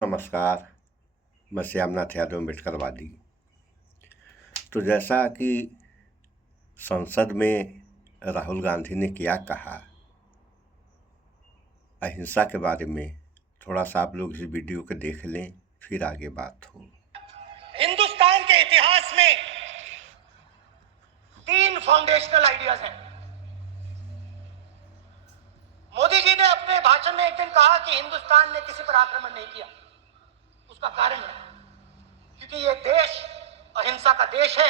नमस्कार। मैं श्यामनाथ यादव अम्बेडकरवादी। तो जैसा कि संसद में राहुल गांधी ने क्या कहा अहिंसा के बारे में, थोड़ा सा आप लोग इस वीडियो को देख लें, फिर आगे बात हो। हिंदुस्तान के इतिहास में 3 फाउंडेशनल आइडियाज हैं। मोदी जी ने अपने भाषण में एक दिन कहा कि हिंदुस्तान ने किसी पर आक्रमण नहीं किया। उसका कारण है क्योंकि ये देश अहिंसा का देश है।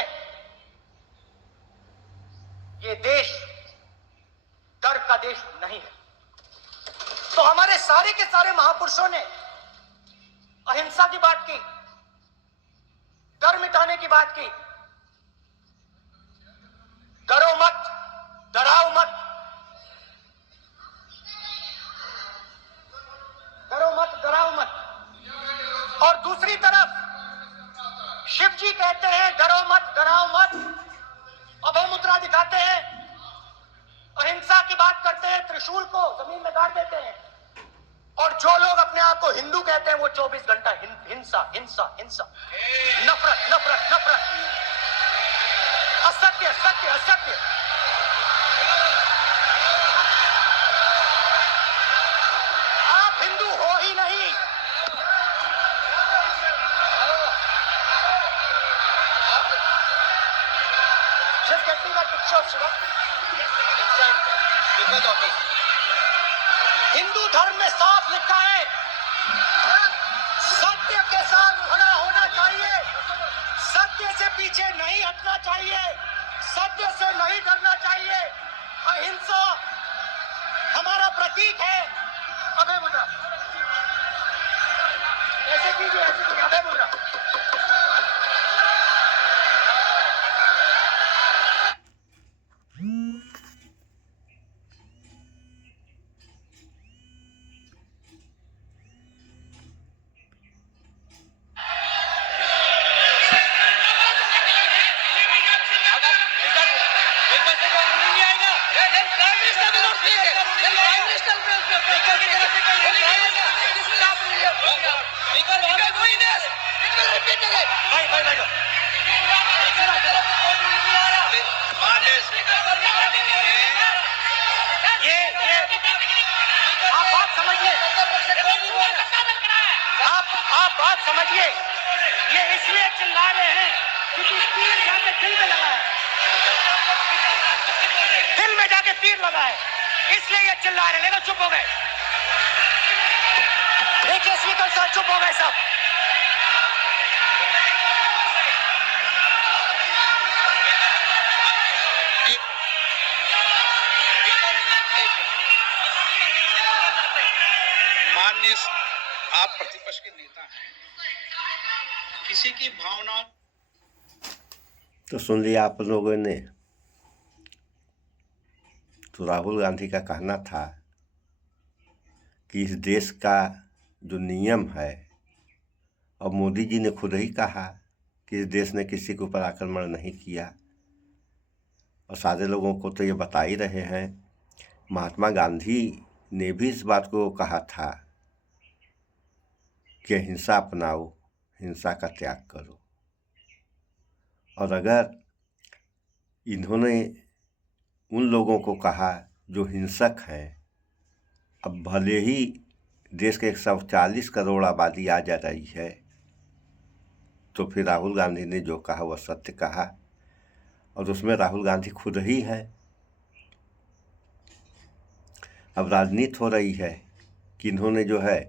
ये देश डर का देश नहीं है। तो हमारे सारे के सारे महापुरुषों ने अहिंसा की बात की, डर मिटाने की बात की। डरो मत, डराओ मत, डरो मत, डराओ मत। और दूसरी तरफ शिव जी कहते हैं डरो मत, डराओ मत, अभय मुद्रा दिखाते हैं, अहिंसा की बात करते हैं, त्रिशूल को जमीन में गाड़ देते हैं। और जो लोग अपने आप को हिंदू कहते हैं वो 24 घंटा हिंसा हिंसा हिंसा, नफरत नफरत नफरत, असत्य सत्य असत्य। आप हिंदू हो ही नहीं। Just get me that picture of Shiva. Hindu धर्म में साफ लिखा है, सत्य के साथ खड़ा होना चाहिए, सत्य से पीछे नहीं हटना चाहिए, सत्य से नहीं डरना चाहिए। अहिंसा हमारा प्रतीक है। अभय मुद्रा ऐसे कीजिए, ऐसे कीजिए, अभय मुद्रा। आप बात समझिए, ये इसलिए चिल्ला रहे हैं क्योंकि तीर जाके दिल में लगा है, दिल में जाके तीर लगा है, इसलिए ये चिल्ला रहे हैं। लेकिन चुप हो गए, देखिए स्पीकर साहब चुप हो गए सब। माननीय आप प्रतिपक्ष के नेता हैं, किसी की भावनाओं तो सुन लिया आप लोगों ने। तो राहुल गांधी का कहना था कि इस देश का जो नियम है, और मोदी जी ने खुद ही कहा कि इस देश ने किसी के ऊपर आक्रमण नहीं किया, और सारे लोगों को तो ये बता ही रहे हैं। महात्मा गांधी ने भी इस बात को कहा था कि हिंसा अपनाओ, हिंसा का त्याग करो। और अगर इन्होंने उन लोगों को कहा जो हिंसक हैं, अब भले ही देश के 140 करोड़ आबादी आ जा रही है, तो फिर राहुल गांधी ने जो कहा वह सत्य कहा, और उसमें राहुल गांधी खुद ही है। अब राजनीति हो रही है कि इन्होंने जो है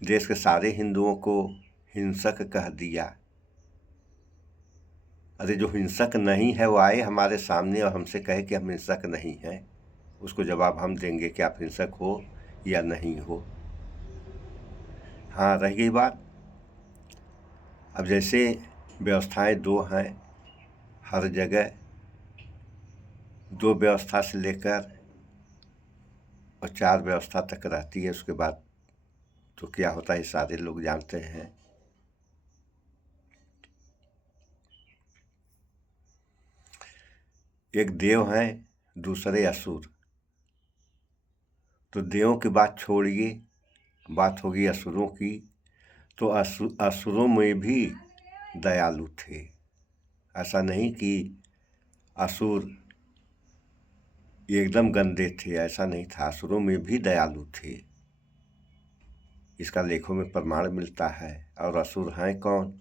देश के सारे हिंदुओं को हिंसक कह दिया। अरे जो हिंसक नहीं है वो आए हमारे सामने और हमसे कहे कि हम हिंसक नहीं हैं, उसको जवाब हम देंगे कि आप हिंसक हो या नहीं हो। हाँ, रह गई बात, अब जैसे व्यवस्थाएं दो हैं, हर जगह दो व्यवस्था से लेकर और 4 व्यवस्था तक रहती है, उसके बाद तो क्या होता है सारे लोग जानते हैं। एक देव हैं, दूसरे असुर। तो देवों की बात छोड़िए, बात होगी असुरों की। तो असुरों में भी दयालु थे। ऐसा नहीं कि असुर एकदम गंदे थे, ऐसा नहीं था, असुरों में भी दयालु थे। इसका लेखों में प्रमाण मिलता है। और असुर हैं कौन,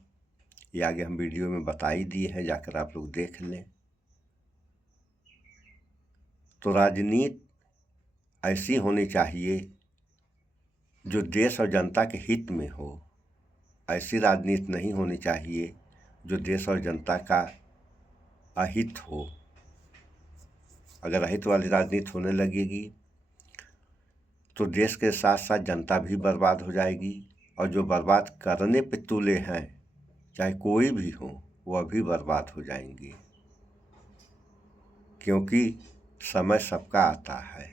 ये आगे हम वीडियो में बता ही दिए हैं, जाकर आप लोग देख लें। तो राजनीति ऐसी होनी चाहिए जो देश और जनता के हित में हो। ऐसी राजनीति नहीं होनी चाहिए जो देश और जनता का अहित हो। अगर अहित वाली राजनीति होने लगेगी तो देश के साथ साथ जनता भी बर्बाद हो जाएगी, और जो बर्बाद करने पे तुले हैं, चाहे कोई भी हो, वह भी बर्बाद हो जाएंगे। क्योंकि समय सबका आता है।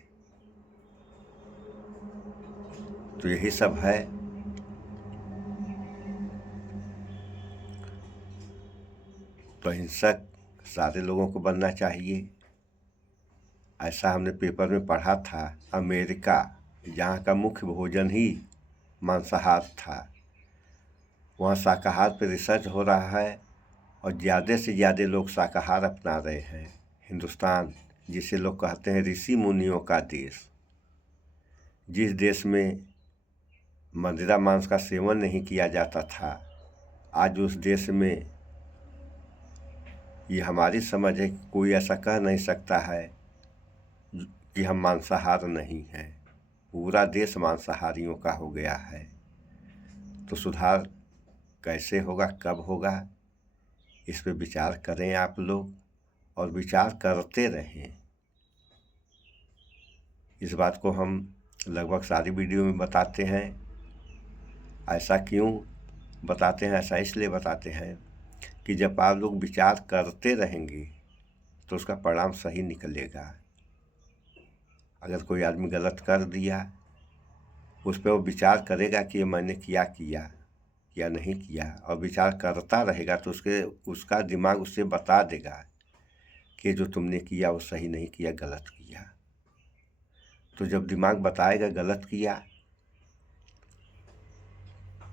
तो यही सब है। तो अहिंसक सारे लोगों को बनना चाहिए। ऐसा हमने पेपर में पढ़ा था। अमेरिका, जहाँ का मुख्य भोजन ही मांसाहार था, वहाँ शाकाहार पर रिसर्च हो रहा है और ज़्यादा से ज़्यादा लोग शाकाहार अपना रहे हैं। हिंदुस्तान, जिसे लोग कहते हैं ऋषि मुनियों का देश, जिस देश में मदिरा मांस का सेवन नहीं किया जाता था, आज उस देश में ये हमारी समझ है कि कोई ऐसा कह नहीं सकता है कि हम मांसाहार नहीं हैं। पूरा देश मांसाहारियों का हो गया है। तो सुधार कैसे होगा, कब होगा, इस पे विचार करें आप लोग, और विचार करते रहें। इस बात को हम लगभग सारी वीडियो में बताते हैं। ऐसा क्यों बताते हैं? ऐसा इसलिए बताते हैं कि जब आप लोग विचार करते रहेंगे तो उसका परिणाम सही निकलेगा। अगर कोई आदमी गलत कर दिया, उस पर वो विचार करेगा कि ये मैंने किया या नहीं किया, और विचार करता रहेगा तो उसका दिमाग उससे बता देगा कि जो तुमने किया वो सही नहीं किया, गलत किया। तो जब दिमाग बताएगा गलत किया,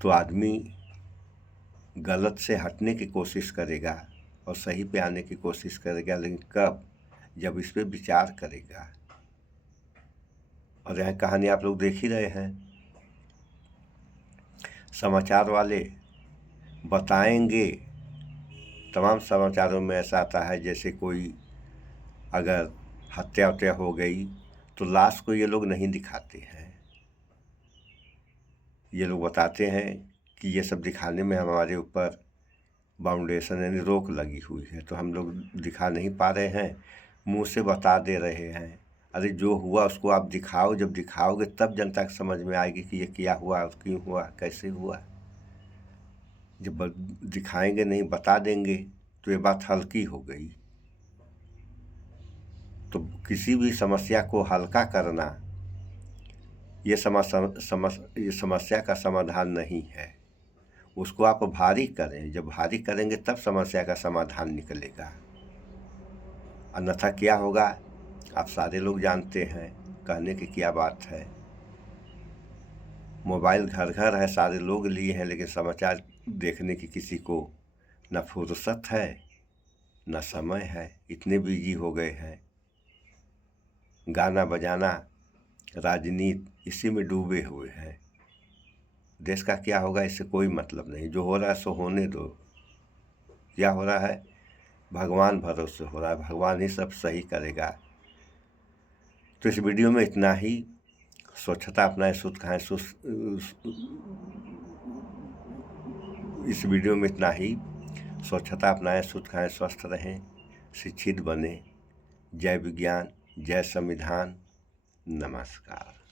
तो आदमी गलत से हटने की कोशिश करेगा और सही पे आने की कोशिश करेगा। लेकिन कब? जब इस पे विचार करेगा। और यह कहानी आप लोग देख ही रहे हैं। समाचार वाले बताएंगे, तमाम समाचारों में ऐसा आता है जैसे कोई अगर हत्या वत्या हो गई तो लाश को ये लोग नहीं दिखाते हैं। ये लोग बताते हैं कि ये सब दिखाने में हमारे ऊपर बाउंडेशन यानी रोक लगी हुई है, तो हम लोग दिखा नहीं पा रहे हैं, मुंह से बता दे रहे हैं। अरे जो हुआ उसको आप दिखाओ, जब दिखाओगे तब जनता को समझ में आएगी कि ये क्या हुआ, क्यों हुआ, कैसे हुआ। जब दिखाएंगे नहीं, बता देंगे, तो ये बात हल्की हो गई। तो किसी भी समस्या को हल्का करना ये समस्या का समाधान नहीं है। उसको आप भारी करें। जब भारी करेंगे तब समस्या का समाधान निकलेगा। अन्यथा क्या होगा आप सारे लोग जानते हैं। कहने की क्या बात है। मोबाइल घर घर है, सारे लोग लिए हैं, लेकिन समाचार देखने की किसी को न फुर्सत है न समय है। इतने बिजी हो गए हैं। गाना बजाना, राजनीति, इसी में डूबे हुए हैं। देश का क्या होगा इससे कोई मतलब नहीं। जो हो रहा है सो होने दो। क्या हो रहा है? भगवान भरोसे हो रहा है। भगवान ही सब सही करेगा। तो इस वीडियो में इतना ही। स्वच्छता अपनाएं, शुद्ध खाएं। इस वीडियो में इतना ही। स्वच्छता अपनाएं, शुद्ध खाएं, स्वस्थ रहें, शिक्षित बने। जय विज्ञान, जय संविधान। नमस्कार।